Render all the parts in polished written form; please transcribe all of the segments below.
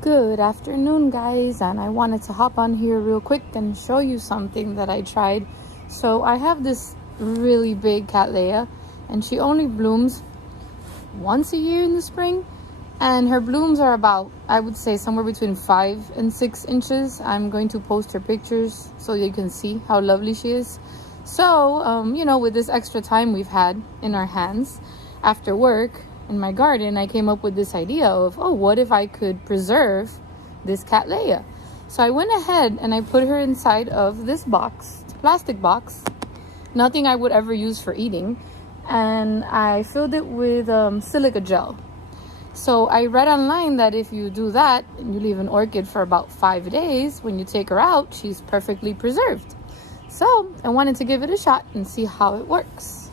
Good afternoon, guys, and I wanted to hop on here real quick and show you something that I tried. So I have this really big Cattleya, and she only blooms once a year in the spring, and her blooms are about, I would say, somewhere between 5 and 6 inches. I'm going to post her pictures so you can see how lovely she is. So with this extra time we've had in our hands after work in my garden, I came up with this idea of, what if I could preserve this Cattleya? So I went ahead and I put her inside of this box, plastic box, nothing I would ever use for eating, and I filled it with silica gel. So I read online that if you do that and you leave an orchid for about 5 days, when you take her out, she's perfectly preserved. So I wanted to give it a shot and see how it works.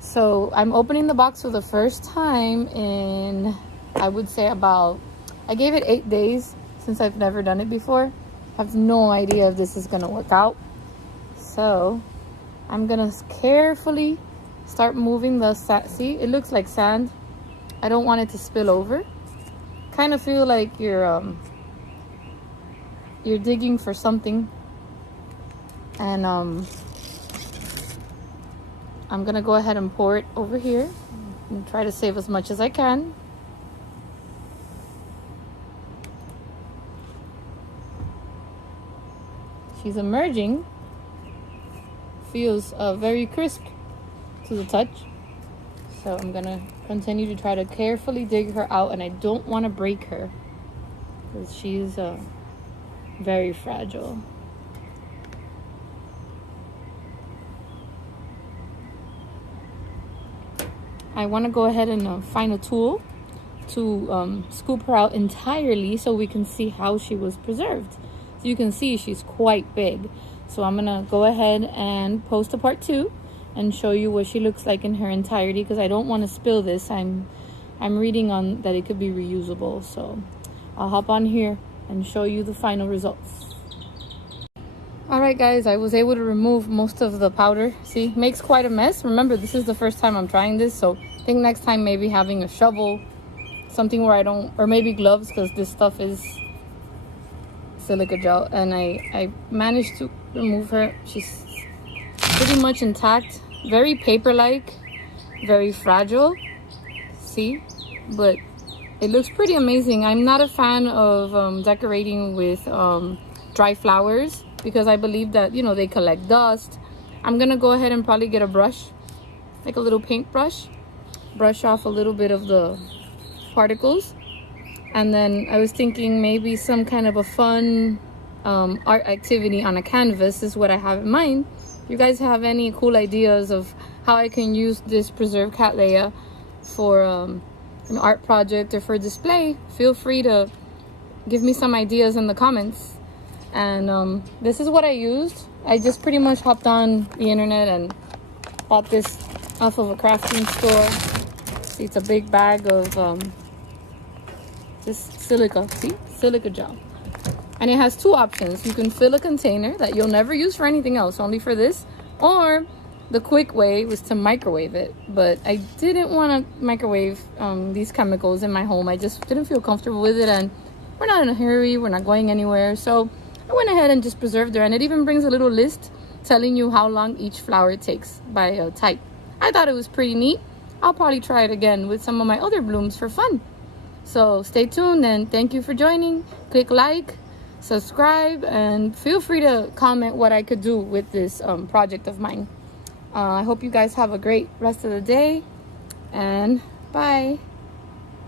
So I'm opening the box for the first time in, I would say I gave it 8 days since I've never done it before. I have no idea if this is gonna work out. So I'm gonna carefully start moving the sand. See, it looks like sand. I don't want it to spill over. Kind of feel like you're digging for something. And I'm gonna go ahead and pour it over here and try to save as much as I can. She's emerging. Feels very crisp to the touch. So I'm gonna continue to try to carefully dig her out, and I don't want to break her because she's very fragile. I want to go ahead and find a tool to scoop her out entirely so we can see how she was preserved. So you can see she's quite big. So I'm gonna go ahead and post a part 2 and show you what she looks like in her entirety, because I don't want to spill this. I'm reading on that it could be reusable. So I'll hop on here and show you the final results. Alright guys, I was able to remove most of the powder. See, makes quite a mess. Remember, this is the first time I'm trying this, so I think next time maybe having a shovel, something where I don't, or maybe gloves, because this stuff is silica gel. And I managed to remove her. She's pretty much intact, very paper-like, very fragile. See, but it looks pretty amazing. I'm not a fan of decorating with dry flowers, because I believe that, they collect dust. I'm gonna go ahead and probably get a brush, like a little paintbrush, brush off a little bit of the particles. And then I was thinking maybe some kind of a fun art activity on a canvas is what I have in mind. If you guys have any cool ideas of how I can use this preserved Cattleya for an art project or for display, feel free to give me some ideas in the comments. And this is what I used. I just pretty much hopped on the internet and bought this off of a crafting store. See, it's a big bag of just silica. See, silica gel. And it has 2 options. You can fill a container that you'll never use for anything else, only for this. Or the quick way was to microwave it. But I didn't want to microwave these chemicals in my home. I just didn't feel comfortable with it. And we're not in a hurry. We're not going anywhere. So I went ahead and just preserved her, and it even brings a little list telling you how long each flower takes by type. I thought it was pretty neat. I'll probably try it again with some of my other blooms for fun. So stay tuned, and thank you for joining. Click like, subscribe, and feel free to comment what I could do with this project of mine. I hope you guys have a great rest of the day, and bye.